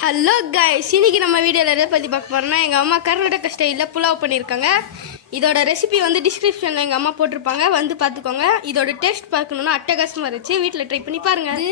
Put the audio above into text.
Hello guys, இன்னைக்கு நம்ம வீடியோவில் எதை பற்றி பார்க்க போகிறோம்னா எங்கள் அம்மா கர்நாடக ஸ்டைலில் புலாவ் பண்ணியிருக்காங்க. இதோட ரெசிபி வந்து டிஸ்கிரிப்ஷனில் எங்கள் அம்மா போட்டிருப்பாங்க, வந்து பார்த்துக்கோங்க. இதோட டேஸ்ட் பார்க்கணுன்னா அட்டகாசமாக இருந்துச்சு. வீட்டில் ட்ரை பண்ணி பாருங்கள்.